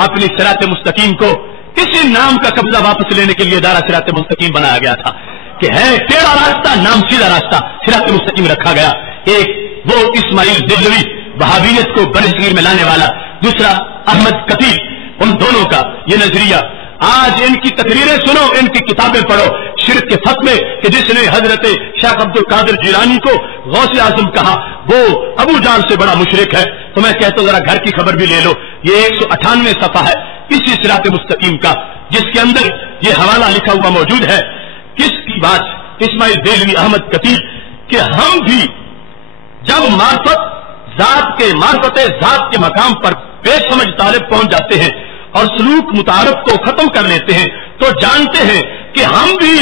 अपनी सिरात मुस्तकीम को इसी नाम का कब्जा वापस लेने के लिए दारा सिरात मुस्तकीम बनाया गया था कि है टेढ़ा रास्ता, नाम सीधा रास्ता, सिरात मुस्तकीम रखा गया। एक वो इस्माइल दिल्लवी वहाबियत को बनसगीर में लाने वाला, दूसरा अहमद कतीब, उन दोनों का ये नजरिया। आज इनकी तकरीरें सुनो, इनकी किताबें पढ़ो। शिर्क के फतवे कि जिसने हजरत शेख अब्दुल कादिर जिलानी को गौसे आजम कहा वो अबू जान से बड़ा मुशरिक है। तो मैं कहता हूं जरा घर की खबर भी ले लो। ये 198 सफा है इसी सिरात मुस्तकीम का, जिसके अंदर ये हवाला लिखा हुआ मौजूद है। किसकी बात? इस्माइल देलवी अहमद कतीब कि हम भी जब मार्फत जात के मकाम पर बेसमझ तालिब पहुंच जाते हैं और सलूक मुतारफ को खत्म कर लेते हैं तो जानते हैं कि हम भी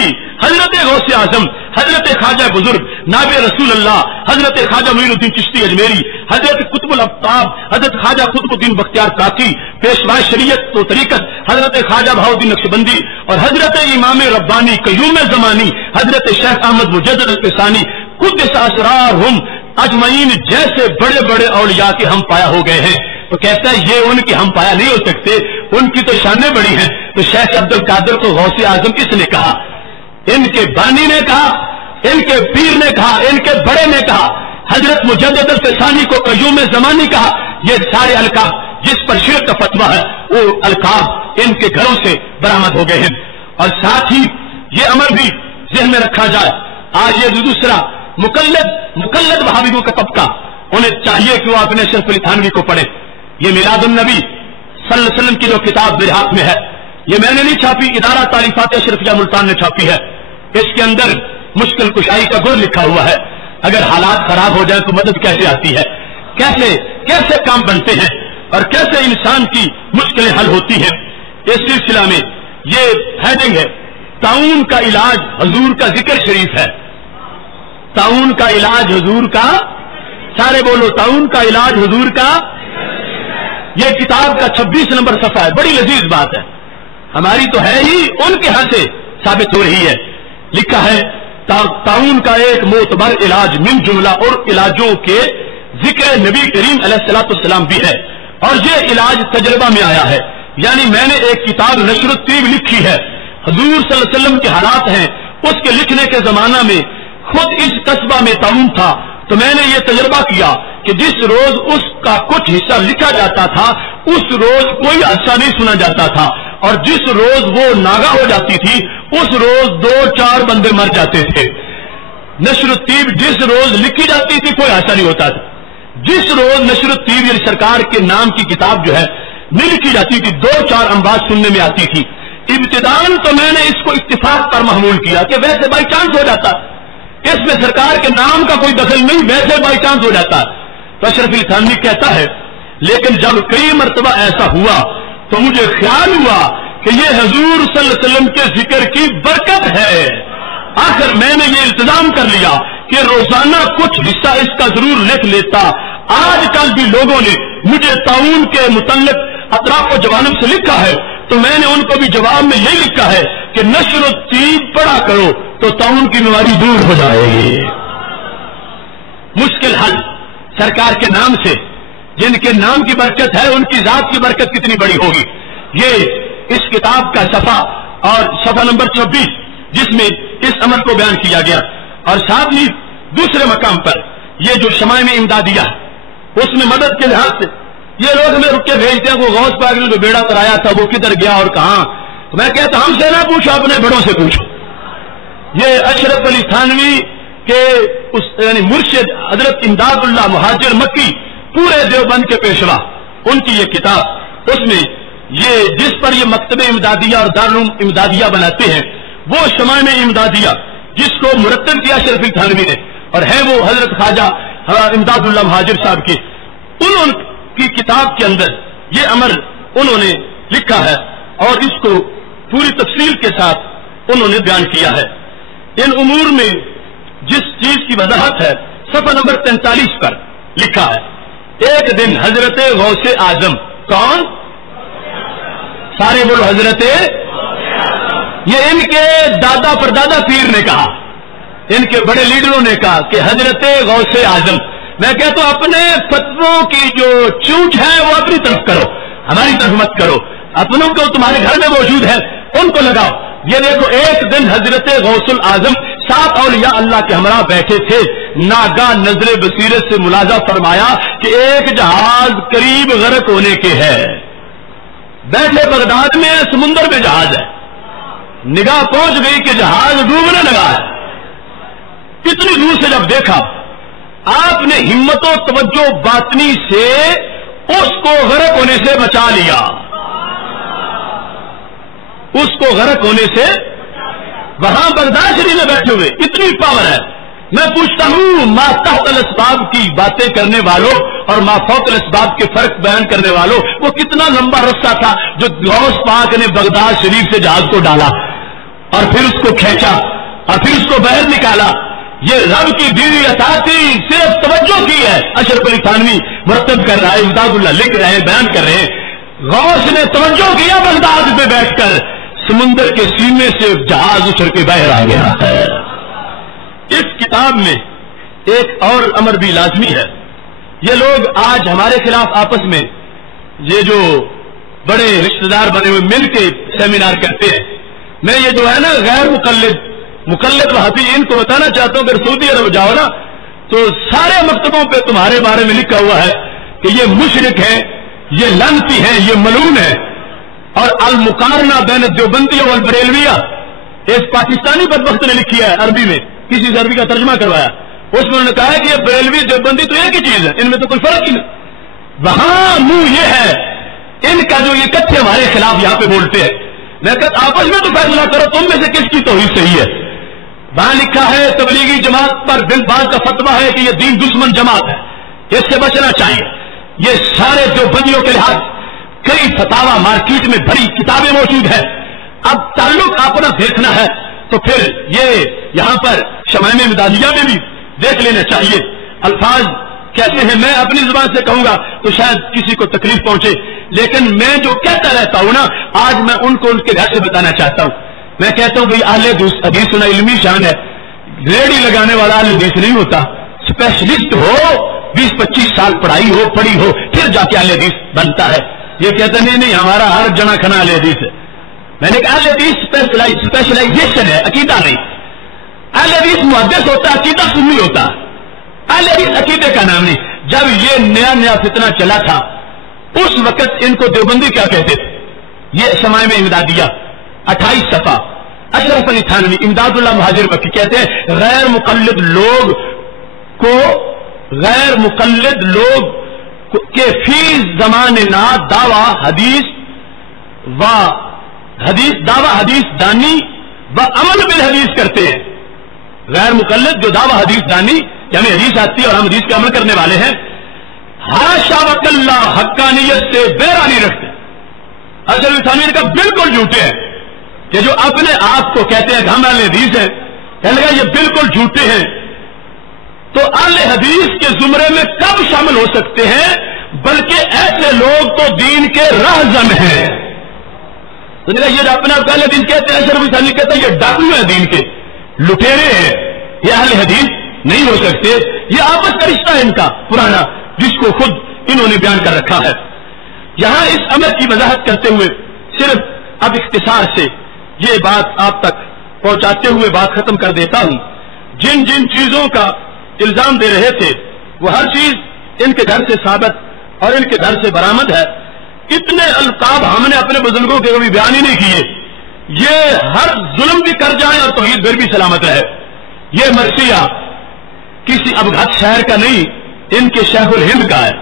हजरत गौसे आजम, हजरत ख्वाजा बुजुर्ग नाबे रसूल अल्लाह, हजरत ख्वाजा मुईनुद्दीन चिश्ती अजमेरी, हजरत कुतुबुल अफ्ताब, हजरत ख्वाजा कुतुबुद्दीन बख्तियार काकी, पेशवा शरीयत तो तरीकत हजरत ख्वाजा बहाउद्दीन नक्शबंदी और हजरत इमाम रब्बानी कयूम जमानी हजरत शेख अहमद मुजद्दिद अल-किसानी कुद्दस असरारहुम अजमईन जैसे बड़े बड़े औलिया के हम पाया हो गए हैं। तो कहता है ये उनके हम पाया नहीं हो सकते, उनकी तो शानें बड़ी हैं। तो शेख अब्दुल कादिर को गौसे आजम किसने कहा? इनके बानी ने कहा, इनके पीर ने कहा, इनके बड़े ने कहा, हजरत मुजद्दिद अल-किसानी को कयूम ज़मानी कहा। ये सारे अलकाब जिस पर शिर्क का फतवा है वो अलकाब इनके घरों से बरामद हो गए हैं। और साथ ही ये अमर भी ज़हन में रखा जाए, आज ये दूसरा मुकल्लद वहाबियों का तबका, उन्हें चाहिए कि वो अपने अशरफ अली थानवी को पढ़े। ये मिलादुन नबी सल्लल्लाहु अलैहि वसल्लम की जो किताब मेरे हाथ में है, ये मैंने नहीं छापी, इदारा तारीफात अशरफिया मुल्तान ने छापी है। इसके अंदर मुश्किल कुशाई का गुर लिखा हुआ है। अगर हालात खराब हो जाए तो मदद कैसे आती है, कैसे कैसे काम बनते हैं और कैसे इंसान की मुश्किलें हल होती हैं। इस सिलसिला में ये हेडिंग है, ताउन का इलाज हुजूर का जिक्र शरीफ है। ताउन का इलाज हुजूर का, सारे बोलो, ताउन का इलाज हुजूर का। ये किताब का 26 नंबर सफा है। बड़ी लजीज बात है, हमारी तो है ही, उनके हाथ से साबित हो रही है। लिखा है ताउन का एक मोतबर इलाज मिन जुमला और इलाजों के जिक्र नबी करीम अलैहिस्सलाम भी है और ये इलाज तजर्बा में आया है। यानी मैंने एक किताब नशरुत तीब लिखी है, हुजूर सल्लल्लाहु अलैहि वसल्लम के हालात हैं, उसके लिखने के जमाना में खुद इस कस्बा में ताउन था। तो मैंने ये तजर्बा किया कि जिस रोज उसका कुछ हिस्सा लिखा जाता था उस रोज कोई हादसा नहीं सुना जाता था, और जिस रोज वो नागा हो जाती थी उस रोज 2-4 बंदे मर जाते थे। नशरुत्तीब जिस रोज लिखी जाती थी कोई हादसा नहीं होता था। जिस रोज नशरुत्तीब यानी सरकार के नाम की किताब जो है नहीं लिखी जाती थी 2-4 अंबाज सुनने में आती थी। इब्तिदान तो मैंने इसको इत्तिफाक पर महमूल किया कि वैसे बाई चांस हो जाता, इसमें सरकार के नाम का कोई दखल नहीं, वैसे बाई चांस हो जाता। तो अशरफ अली थानवी कहता है लेकिन जब कई मरतबा ऐसा हुआ तो मुझे ख्याल हुआ कि ये हुजूर सल्लल्लाहु अलैहि वसल्लम के जिक्र की बरकत है। आखिर मैंने ये इल्तिजाम कर लिया कि रोजाना कुछ हिस्सा इसका जरूर लिख लेता। आजकल भी लोगों ने मुझे ताउन के मुतल्लिक अतराफ व जवानिब से लिखा है, तो मैंने उनको भी जवाब में यही लिखा है कि नशरुत्तीब पढ़ा करो तो ताउन की बीमारी दूर हो जाएगी। मुश्किल हल सरकार के नाम से, जिनके नाम की बरकत है उनकी जात की बरकत कितनी बड़ी होगी। ये इस किताब का सफा और सफा नंबर 26 जिसमें इस अमल को बयान किया गया। और साथ ही दूसरे मकाम पर ये जो शमाए में इमदादिया उसमें मदद के लिहाज से ये लोग हमें रुक के भेजते हैं, वो गौस पाक ने जो बेड़ा कराया था वो किधर गया और कहां। तो मैं कहता हमसे ना पूछो, अपने बड़ों से पूछो। ये अशरफ अली थानवी के उस यानी मुर्शिद हजरत इमदादुल्लाह मुहाजिर मक्की पूरे देवबंद के पेशवा, उनकी ये किताब, उसमें ये जिस पर ये मकतबे इमदादिया और दारुल इमदादिया बनाते हैं वो शमाए में इमदादिया जिसको मुरत्तब किया अशरफ अली थानवी ने, और है वो हजरत ख्वाजा इमदादुल्लाह मुहाजिर साहब की, उनकी किताब के अंदर ये अमर उन्होंने लिखा है और इसको पूरी तफसील के साथ उन्होंने बयान किया है। इन उमूर में जिस चीज की वजाहत है सफा नंबर 43 पर लिखा है, एक दिन हजरत गौसे आजम, कौन? सारे बोलो हजरत, ये इनके दादा परदादा पीर ने कहा, इनके बड़े लीडरों ने कहा कि हजरत गौसे आजम। मैं कहता हूं अपने फतवों की जो चूंच है वो अपनी तरफ करो, हमारी तरफ मत करो, अपनों को तुम्हारे घर में मौजूद है उनको लगाओ। ये देखो एक दिन हजरत गौसुल आजम 7 औलिया अल्लाह के हमरा बैठे थे, नागा नजरे बसीरत से मुलाजा फरमाया कि एक जहाज करीब गर्क होने के है। बैठे बगदाद में समुद्र में जहाज है, निगाह पहुंच गई कि जहाज डूबने लगा है। इतनी दूर से जब देखा, आपने हिम्मतो तवज्जो बातनी से उसको गर्क होने से बचा लिया, उसको गर्क होने से। वहां बगदाद शरीफ में बैठे हुए, इतनी पावर है। मैं पूछता हूं, मातहतल असबाब की बातें करने वालों और माफौकल असबाब के फर्क बयान करने वालों, वो कितना लंबा रस्सा था जो गौस पाक ने बगदाद शरीफ से जहाज को डाला और फिर उसको खींचा और फिर उसको बाहर निकाला। ये रब की दीनी अता थी, सिर्फ तवज्जो की है। अशरफ अली थानवी मुरतब कर रहा है, इमदादुल्लाह लिख रहे हैं, बयान कर रहे हैं। गौस ने तवज्जो किया, बगदाद में बैठकर समुद्र के सीने से जहाज उछल के बाहर आ गया है। इस किताब में एक और अमर भी लाजमी है। ये लोग आज हमारे खिलाफ आपस में, ये जो बड़े रिश्तेदार बने हुए मिल के सेमिनार करते हैं, मैं ये जो है ना गैर मुकल्लिद वहाबी, इनको बताना चाहता हूं अगर सऊदी अरब जाओ ना तो सारे मकतबों पे तुम्हारे बारे में लिखा हुआ है कि ये मुशरिक है, ये लानती है, ये मलून है। और अल मुकारना बैन देवबंदी और बरेलविया, इस पाकिस्तानी बदबख्त ने लिखी है अरबी में, किसी से अरबी का तर्जमा करवाया, उसमें उन्होंने कहा है कि ये बरेलवी देवबंदी तो एक ही चीज है, इनमें तो कोई फर्क ही नहीं। वहां मुंह ये है इनका जो ये कच्चे हमारे खिलाफ यहां पे बोलते हैं। मैं कहता आपस में तो फैसला करो, तुम में से किसकी तौहीद सही है। वहां लिखा है तबलीगी जमात पर बिन बाज का फतवा है कि यह दीन दुश्मन जमात है, इससे बचना चाहिए। ये सारे देवबंदियों के लिहाज कई फतावा मार्केट में बड़ी किताबें मौजूद है। अब ताल्लुक अपना देखना है तो फिर ये यहां पर शमाइम मिदादिया में भी देख लेना चाहिए। अल्फाज कैसे हैं, मैं अपनी जुबान से कहूंगा तो शायद किसी को तकलीफ पहुंचे, लेकिन मैं जो कहता रहता हूं ना, आज मैं उनको उनके घर से बताना चाहता हूं। मैं कहता हूं भाई अहले हदीस होना इल्मी शान है, रेडी लगाने वाला अहले हदीस नहीं होता। स्पेशलिस्ट हो, 20-25 साल पढ़ी हो फिर जाके अहले हदीस बनता है। ये कहते नहीं हमारा हर जना खना अहले हदीस है। मैंने कहा अहले हदीस स्पेशलाइजेशन है, अकीदा नहीं। अहले हदीस मुहद्दिस होता, अकीदा सुन्नी होता। अहले हदीस अकीदे का नाम नहीं। जब ये नया फितना चला था उस वक्त इनको देवबंदी क्या कहते थे। ये शमाइम इमदादिया 28 सफा, अशरफ अली थानवी इमदादुल्लाह मुहाजिर मक्की कहते हैं गैर मुकल्लिद लोग के फी जमाने ना दावा हदीस दानी व अमल बिल हदीस करते हैं। गैर मुकल्लिद जो दावा हदीस दानी, हमें हदीस आती है और हम हदीस के अमल करने वाले हैं, हाशा वकल्ला हक्कानियत से बेरानी रखते। अशरफ थानवी का बिल्कुल झूठे हैं कि जो अपने आप को कहते हैं हम अहले हदीस हैं, कहने लगा ये बिल्कुल झूठे हैं। तो अहले हदीस के जुमरे में कब शामिल हो सकते हैं, बल्कि ऐसे लोग तो दीन के रहजन हैं। तो ये जो अपने आप अहले हदीस कहते हैं, अशरफ थानवी कहते हैं ये डाकू है, दीन के लुटेरे हैं, ये अहले हदीस नहीं हो सकते। ये आपस का रिश्ता है इनका पुराना, जिसको खुद इन्होंने बयान कर रखा है। यहां इस अमर की वजाहत करते हुए सिर्फ अब इख्तिसार से ये बात आप तक पहुंचाते हुए बात खत्म कर देता हूं। जिन जिन चीजों का इल्जाम दे रहे थे वो हर चीज इनके घर से साबित और इनके घर से बरामद है। इतने अलकाब हमने अपने बुजुर्गों के कभी बयान ही नहीं किए। ये हर जुल्म भी कर जाए और तौहीद फिर भी सलामत रहे। ये मरसिया किसी अबघात शहर का नहीं, इनके शेखुल हिंद का है,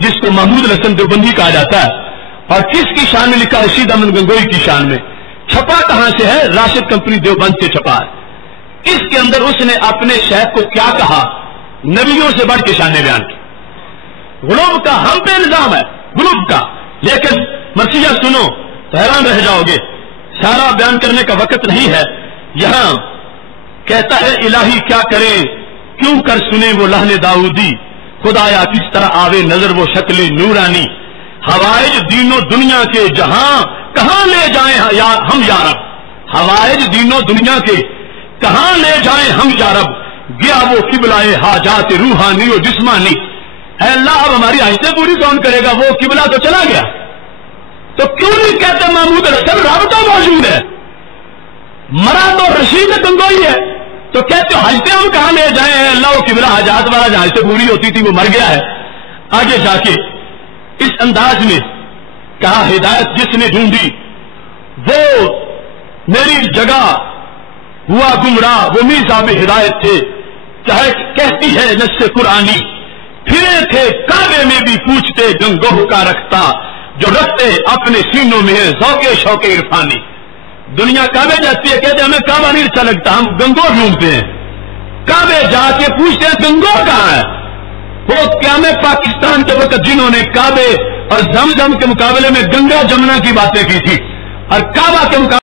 जिसको महमूद हसन देवबंदी कहा जाता है। और किसकी शान में लिखा, रशीद अहमद गंगोई की शान में। छपा कहां से है, राशिद कंपनी देवबंद से छपा है। इसके अंदर उसने अपने शेख को क्या कहा, नबियों से बढ़ के शान बयान की। गुलूब का हम पे इल्जाम है, गुलूब का, लेकिन मरसिया सुनो तो हैरान रह जाओगे। सारा बयान करने का वक्त नहीं है। यहां कहता है इलाही क्या करें, क्यों कर सुने वो लहने दाऊदी, खुदाया किस तरह आवे नजर वो शक्ल नूरानी। हवाइज दीनों दुनिया के जहां कहां ले जाएं हम यारब, हवाइज दीनों दुनिया के कहां ले जाएं हम यारब, गया वो किबलाए हाजात रूहानी और जिस्मानी। अल्लाह अब हमारी आयतें पूरी कौन करेगा, वो किबला तो चला गया। تو کیوں نہیں کہتے محمود رسل رابطہ موجود ہے؟ مرا تو رشید گنگوئی ہے تو کہتے ہو حج ہم کہاں لے جائیں؟ اللہ کی بلا حجات والا جہاں سے پوری ہوتی تھی وہ مر گیا ہے. آگے جا کے اس انداز میں کہا ہدایت جس نے ڈھونڈی وہ میری جگہ ہوا گمراہ، وہ میزاب ہدایت تھے. چاہے کہتی ہے نص قرآنی پھرے تھے کعبے میں بھی پوچھتے گنگوہ کا رکھتا، جو رکھتے اپنے سینوں میں ذوق شوق عرفانی. دنیا کعبے جاتی ہے کہتے ہمیں کعبہ نہیں اچھا لگتا، ہم گنگوہ ڈھونڈتے ہیں. کعبے جا کے پوچھتے ہیں گنگوہ کہاں ہے. وہ قیام پاکستان کے وقت جنہوں نے کعبے اور زمزم کے مقابلے میں گنگا جمنا کی باتیں کی تھی اور کعبہ کے مقابلے